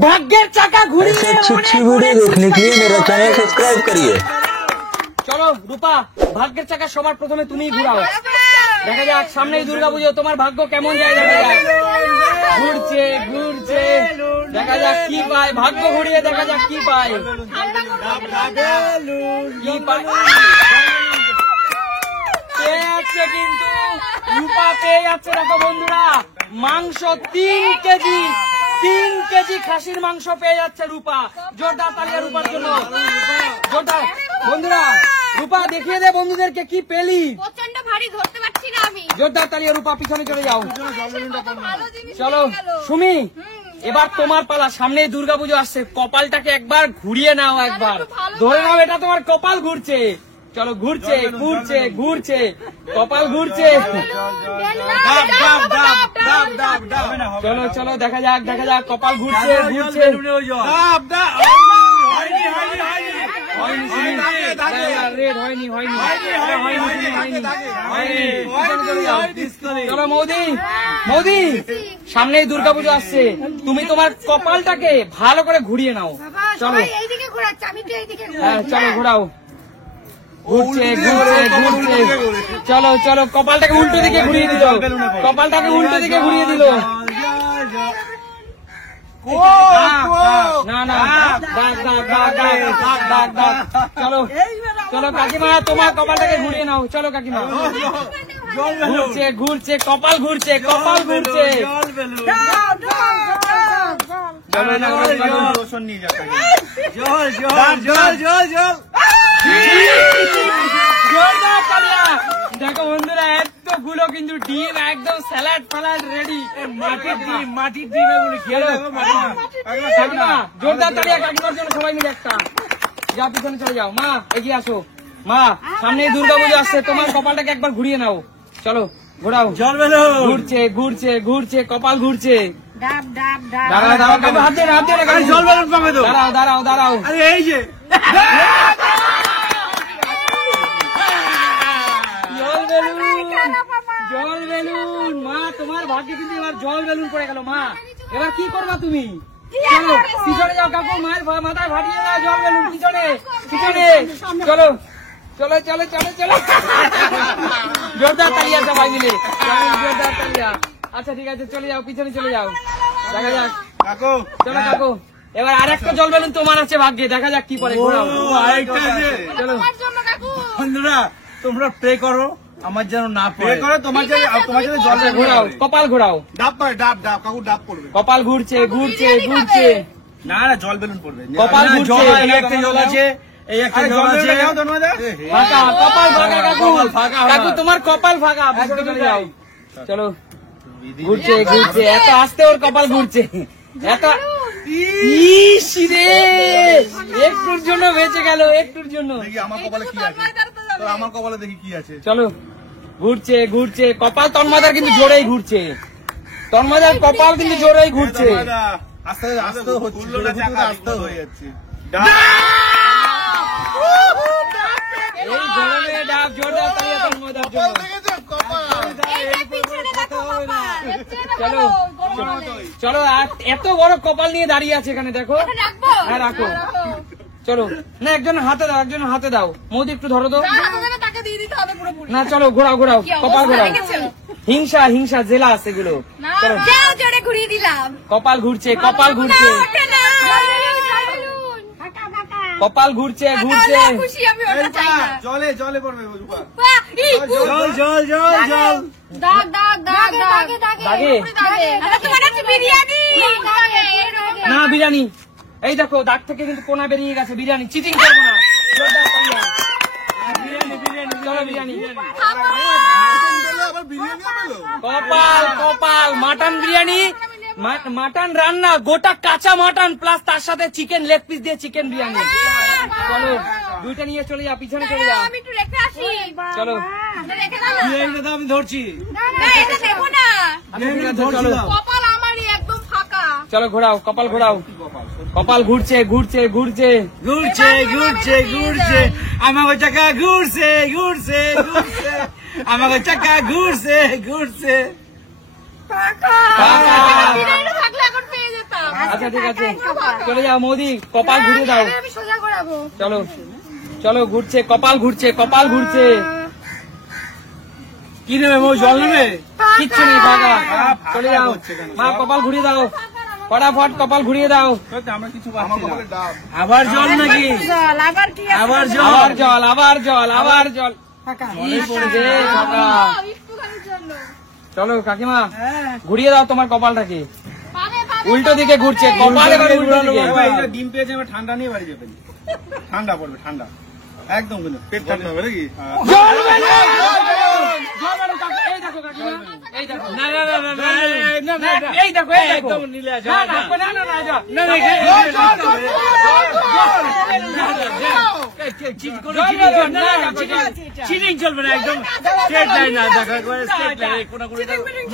भाग्येर चाका घुरिए अच्छी वीडियो देखने के लिए मेरा चैनल सब्सक्राइब करिए। चलो रूपा भाग्येर चाका सবার প্রথমে তুমিই ঘুরাও। দেখা যাক সামনেই দুর্গাপূজা, তোমার ভাগ্য কেমন যায় দেখা যাক। ঘুরছে ঘুরছে, দেখা যাক কি পায়, ভাগ্য ঘুরিয়ে দেখা যাক কি পায়। কি পায় পেয়ে যাচ্ছে, কিন্তু রূপা পেয়ে যাচ্ছে। দেখো বন্ধুরা, মাংস 3 কেজি খাসির মাংস পেয়ে যাচ্ছে রূপা। জোরদার তালিয়া রূপার জন্য, জোরদার। বন্ধুরা রূপা দেখিয়ে দে বন্ধুদেরকে কি পেলি। প্রচন্ড ভারী, ধরতে পারছি না আমি। জোরদার তালিয়া রূপা, পিছনে চলে যাও। চলো সুমি, এবার তোমার পালা। সামনে দুর্গাপুজো আসছে, কপালটাকে একবার ঘুরিয়ে নাও, একবার ধরে নাও, এটা তোমার কপাল ঘুরছে। চলো ঘুরছে ঘুরছে ঘুরছে, কপাল ঘুরছে। চলো চলো দেখা যাক দেখা যাক, কপাল ঘুরছে ঘুরছে। চলো মৌদি, মৌদি সামনেই দুর্গাপুজো আসছে, তুমি তোমার কপালটাকে ভালো করে ঘুরিয়ে নাও। চলো হ্যাঁ চলো ঘোরাও। ঘুরছে ঘুরছে ঘুরছে, চলো চলো, কপালটাকে উল্টো দিকে ঘুরিয়ে দিল, কপালটাকে উল্টো দিকে ঘুরিয়ে দিল। না না, চলো চলো কাকিমা, তোমার কপালটাকে ঘুরিয়ে নাও। চলো কাকিমা, ঘুরছে ঘুরছে, কপাল ঘুরছে, কপাল ঘুরছে। দেখো বন্ধুরা, এতগুলো কিন্তু ডিম, একদম স্যালাড ফ্যালাড রেডি। মাটির ডিম, মাটির ডিম এগুলো খেয়ে জোরদার তালিয়া কাকিমার জন্য সবাই মিলে একটা। যা পিছনে চলে যাও, মা এগিয়ে আসো। মা সামনে দুর্গাপুজো আসছে, তোমার কপালটাকে একবার ঘুরিয়ে নাও। চলো ঘোরাও। ঘুরছে ঘুরছে ঘুরছে, কপাল ঘুরছে। দাঁড়াও দাঁড়াও, হাত দিয়ে হাত দিয়ে দাঁড়াও দাঁড়াও দাঁড়াও। এই যে জল বেলুন, মা তোমার ভাগ্যে কিন্তু এবার জল বেলুন পড়ে গেল। মা এবার কি করবা তুমি? চলো পিছনে যাও কাকু, মায়ের মাথায় ফাটিয়ে দাও জল বেলুন। পিছনে পিছনে চলো চলো চলো চলো চলো, জোরদার তালিয়া সবাই মিলে, জোরদার তালিয়া। আচ্ছা ঠিক আছে, চলে যাও, পিছনে চলে যাও, দেখা যাক। কাকু চলো কাকু, এবার আরেকটা জল বেলুন তোমার আছে ভাগ্যে, দেখা যাক কি পরে। ঘোরাও চলো। বন্ধুরা তোমরা প্রে করো আমার যেন না পড়ে, তোমার জন্য জল ঘোরাও, কপাল ঘোরাও। ডাব পড়ে, ডাব ডাব কাকু ডাব পড়বে। কপাল ঘুরছে ঘুরছে ঘুরছে। না না, জল বেলুন পড়বে। কপাল ঘুরছে, একটা জল আছে, এই একটা জল আছে। ফাঁকা, কপাল ফাঁকা কাকু, কাকু তোমার কপাল ফাঁকা, পিছনে চলে যাও। চলো ঘুরছে ঘুরছে, এত আস্তে ওর কপাল ঘুরছে, এত। ইস রে, একটুর জন্য বেঁচে গেল, একটুর জন্য। আমার কপালে কি আছে, আমার কপালে দেখি কি আছে। চলো ঘুরছে ঘুরছে, কপাল তন্ময়দার কিন্তু জোরেই ঘুরছে, তন্ময়দার কপাল কিন্তু জোরেই ঘুরছে। আস্তে আস্তে হচ্ছে, আস্তে হয়ে যাচ্ছে। এই গরমে ডাব, জোরদার তালিয়া তন্ময়দার জন্য। চলো চলো, এত বড় কপাল নিয়ে দাঁড়িয়ে আছে এখানে, দেখো। হ্যাঁ রাখো, চলো। না একজন হাতে দাও, একজন হাতে দাও। মোদি একটু ধরো তো। না চলো ঘোরাও ঘোরাও, কপাল ঘোরাও। হিংসা হিংসা জেলা আছে এগুলো। চলো ঘুরিয়ে দিলাম, কপাল ঘুরছে, কপাল ঘুরছে, কপাল ঘুরছে ঘুরছে। জলে জলে পড়বে, জল জল জল জল। না বিরিয়ানি, এই দেখো দাগ থেকে কিন্তু কোনা বেরিয়ে গেছে। বিরিয়ানি, চিটিং করবো না। কপাল কপাল, মাটন বিরিয়ানি, মাটন রান্না, গোটা কাঁচা মাটন প্লাস তার সাথে চিকেন লেগ পিস দিয়ে চিকেন বিরিয়ানি। চলো দুইটা নিয়ে চলে যাও, পিছনে চলে যাও। চলো আমি ধরছি, চলো ঘোরাও, কপাল ঘোরাও। কপাল ঘুরছে ঘুরছে ঘুরছে ঘুরছে ঘুরছে ঘুরছে, আমাকে চাকা ঘুরছে ঘুরছে ঘুরছে, আমাকে চাকা ঘুরছে ঘুরছে। আচ্ছা ঠিক আছে, চলে যাও মৌদি, কপাল ঘুরিয়ে দাও। আমি সোজা করাবো। চলো চলো, ঘুরছে, কপাল ঘুরছে, কপাল ঘুরছে। কি নেবে মৌ, জল নেবে? কিচ্ছু নেই, ফাঁকা। চলে যাও মা, কপাল ঘুরিয়ে দাও, ফটাফট কপাল ঘুরিয়ে দাও। আমরা কিছু পাচ্ছি না। আবার জল নাকি? আবার জল, আবার জল, আবার জল, আবার জল। ইস রে, ফাঁকা। একটুখানির জন্য। চলো কাকিমা, ঘুরিয়ে দাও তোমার কপালটাকে। উল্টো দিকে ঘুরছে কপাল, এবার উল্টো দিকে। ডিম পেয়েছে, এবার ঠান্ডা নিয়ে বাড়ি যাবেন। ঠান্ডা পড়বে, ঠান্ডা একদম, কিন্তু পেট ঠান্ডা হবে নাকি? জল বেলুন, জল বেলুন, কাকু, এই দেখো কাকিমা, এই দেখো। না না না না না, এই দেখো, এই দেখো। একদম নিলে আসো। না না না না না, জল। না না, চিটিং চলবে না, একদম স্ট্রেট লাইন না, দেখা করে স্ট্রেট লাইন, কোন কোন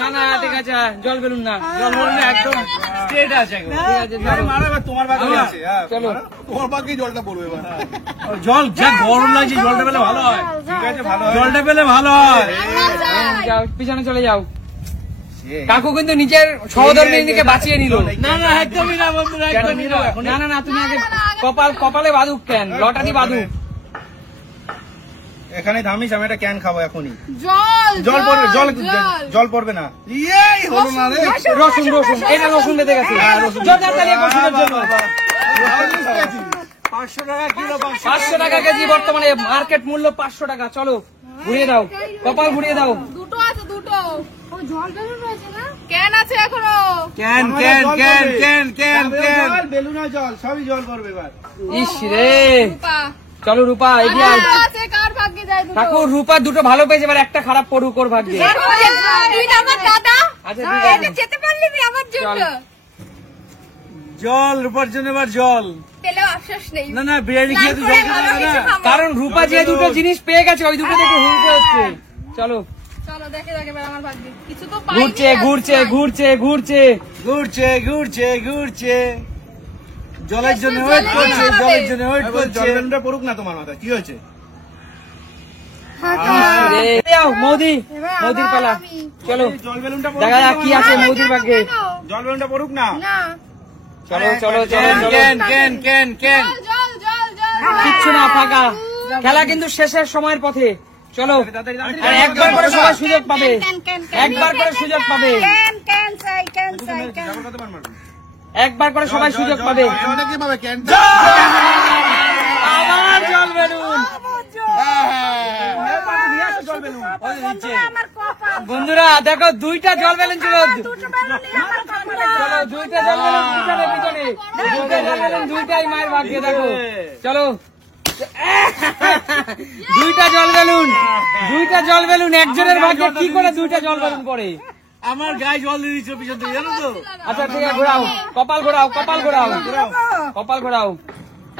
না না ঠিক আছে, জল বেলুন না। জল বললে একদম স্ট্রেট আছে একদম। ঠিক আছে, চলো। তোমার বাকি আছে, চলো তোমার বাকি জলটা পড়বে এবার। জল যা গরম লাগছে, জলটা পেলে ভালো হয়। ঠিক আছে, ভালো হয়। জলটা পেলে ভালো হয়। যাও, পিছনে চলে যাও। কাকু কিন্তু নিজের সহধর্মিনীকে বাঁচিয়ে নিল। না না, একদমই না বন্ধুরা, একদমই না। না না না, তুমি আগে কপালে বাঁধুক, কেন লটারি বাঁধুক। এখানে থামিস, আমি একটা ক্যান খাবো এখনই। জল জল পড়বে, জল জল পড়বে না। এই হলো না রে। রসুন, রসুন, এটা রসুন বেঁধে গেছে। জোরদার তালি রসুনের জন্য। 500 টাকা কিলো, 500 টাকা কেজি বর্তমানে, মার্কেট মূল্য 500 টাকা। চলো ঘুরিয়ে দাও, কপাল ঘুরিয়ে দাও। দুটো আছে, দুটো। ও জল বেলুন রয়েছে না? ক্যান আছে এখনো। ক্যান ক্যান ক্যান ক্যান ক্যান ক্যান। বেলুন আর জল সবই জল পড়বে এবার। ইস রে, রূপা। চলো রূপা এগিয়ে আয়। আছে, কার ভাগ্যে যায় দুটো? কাকু রূপা দুটো ভালো পেয়েছে, এবার একটা খারাপ পড়ুক ওর ভাগ্যে। তুই না আমার দাদা। আচ্ছা ঠিক আছে, এটা যেতে পারলি তুই আমার জন্য। চল। জল রূপার জন্য এবার জল। পেলেও আফসোস নেই। না না, বিরিয়ানি খেয়ে তুই জল ভালো খাবে কিছু না। খাবো। কারণ রূপা যে দুটো জিনিস পেয়ে গেছে, ওই দুটো থেকে হুমকে হচ্ছে। চলো, চলো দেখে দেখে এবার আমার ভাগ্যে কিছু তো পাইনি। ঘুরছে ঘুরছে ঘুরছে ঘুরছে। ঘুরছে ঘুরছে ঘুরছে, জলের জন্য ওয়েট করছে, জলের জন্য ওয়েট এবার করছে। জল বেলুনটা পড়ুক না তোমার মাথায়, কি হয়েছে? রে, যাও মৌদি, মৌদির পালা। চলো জল বেলুনটা পড়ুক দেখা না যাক কি তোমার আছে মাথায়। মৌদির ভাগ্যে। জল বেলুনটা পড়ুক না। না। চলো চলো চলো ক্যান চলো। ক্যান ক্যান ক্যান ক্যান। জল জল জল। কিচ্ছু না, ফাঁকা। খেলা কিন্তু শেষের সময়ের পথে। চলো, আর একবার করে সবাই সুযোগ পাবে, একবার করে সুযোগ পাবে, একবার করে সবাই সুযোগ পাবে। অনেকে পাবে ক্যান। আবার জল বেলুন। বন্ধুরা দেখো, দুইটা জল বেলুন ছিল। চলো, দুইটা জল বেলুন পিছনে পিছনে, দুইটা জল বেলুন, দুইটাই মায়ের ভাগ্যে। দেখো চলো, দুইটা জল বেলুন, দুইটা জল বেলুন একজনের ভাগ্যে। কি করে দুইটা জল বেলুন পড়ে? আমার গায়ে জল দিয়ে দিচ্ছিল পিছন থেকে, জানো তো? আচ্ছা ঠিক আছে, ঘোরাও কপাল, ঘোরাও কপাল, ঘোরাও কপাল, ঘোরাও।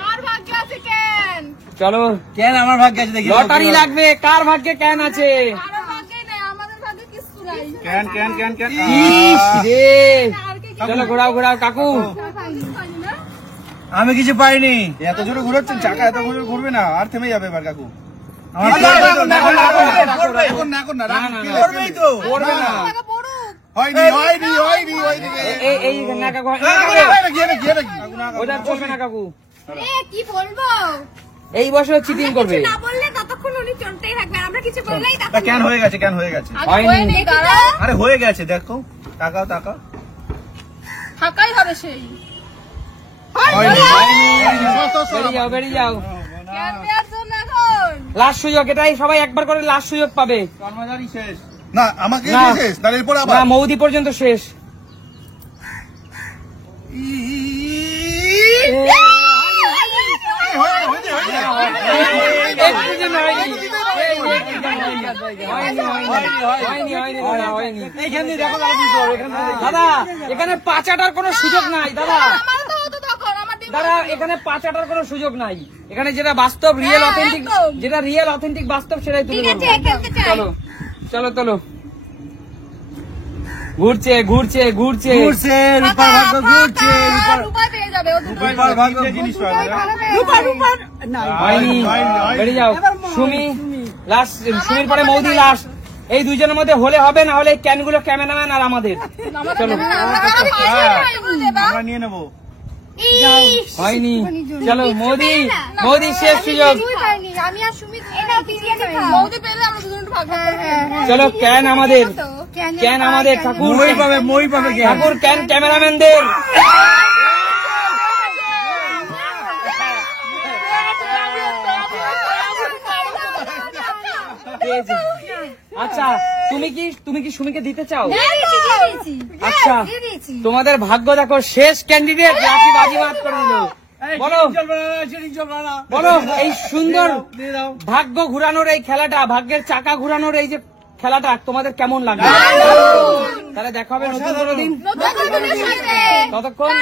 কার ভাগ্যে আছে কেন? চলো, কেন আমার ভাগ্যে আছে দেখি। লটারি লাগবে, কার ভাগ্যে ক্যান আছে? কারো ভাগ্যে নাই, আমাদের ভাগ্যে কিছু নাই। ক্যান ক্যান ক্যান ক্যান। ইস রে, আর কে চলো ঘোরাও ঘোরাও কাকু। কিছু পাইনি না? আমি কিছু পাইনি। এত জোরে ঘুরাচ্ছেন, চাকা এত জোরে ঘুরবে না, আর থেমে যাবে এবার কাকু। আমার এখন না, এখন না, এখন না, এখন না, না, না, না। করবেই তো। পড়বে না। টাকা পড়ুক। হয়নি হয়নি হয়নি হয়নি। এই না কাকু, গিয়ে নাকি ওটা চলবে না কাকু। এ কি বলবো? এই বছর চিটিং করবে। না বললে ততক্ষণ উনি চলতেই থাকবে, আমরা কিছু বললেই তা তখন ক্যান হয়ে গেছে, ক্যান হয়ে গেছে। হয়নি। হয়নি, দাঁড়াও। আরে হয়ে গেছে, দেখো তাকাও তাকাও। থাকাই হবে সেই। হয়নি বেরিয়ে যাও, বেরিয়ে যাও। জ্ঞান দেওয়ার জন্য এখন। লাস্ট সুযোগ, এটাই সবাই একবার করে লাস্ট সুযোগ পাবে। কর্মচারী শেষ। না আমাকে না। শেষ, তাহলে এরপর না, আবার মৌদি পর্যন্ত শেষ। একটু জন্য হয়নি। এই, একটু জন্য হয়নি। হয়নি, হয়নি, হয়নি, হয়নি। এইখানে দেখো লাভ দিছো, এখানে দাদা এখানে পাঁচাটার কোনো সুযোগ নাই দাদা। আমারও তো হতো তখন, আমার দিন দাদা এখানে পাঁচাটার কোনো সুযোগ নাই। এখানে যেটা বাস্তব, রিয়েল অথেন্টিক, একদম। যেটা রিয়েল অথেন্টিক বাস্তব, সেটাই তুলে ঠিক আছে, ধরবো। খেলতে চাই। চলো চলো চলো, ঘুরছে ঘুরছে ঘুরছে। ঘুরছে, রূপার ভাগ্য ঘুরছে, রূপার রূপাই পেয়ে যাবে, ও দুটোই রূপার ভাগ্য জিনিস পাবে দুটোই না। ভালো পেয়ে যাবে। হয়নি, বেরিয়ে যাও। সুমি লাস্ট, সুমির পরে মৌদি লাস্ট। এই দুজনের মধ্যে হলে হবে, না হলে এই ক্যানগুলো ক্যামেরাম্যান আর আমাদের। চলো, আমরা নিয়ে নেবো। হয়নি। চলো মোদি, মোদি শেষ সুযোগ। আমি আর সুমিত বৌদি পেলে আমরা দুজন একটু ভাগ ভাগ করবো। চলো ক্যান আমাদের, ক্যান আমাদের। ঠাকুর মই পাবে কে? ঠাকুর ক্যান ক্যামেরাম্যানদের। আচ্ছা তুমি কি সুমিকে দিতে চাও? আচ্ছা তোমাদের ভাগ্য দেখো, শেষ ক্যান্ডিডেট রাখি বাজিমাত করে দিল। বলো বলো, এই সুন্দর ভাগ্য ঘুরানোর এই খেলাটা, ভাগ্যের চাকা ঘুরানোর এই যে খেলাটা তোমাদের কেমন লাগবে? তাহলে দেখা হবে নতুন কোনো দিন। ততক্ষণ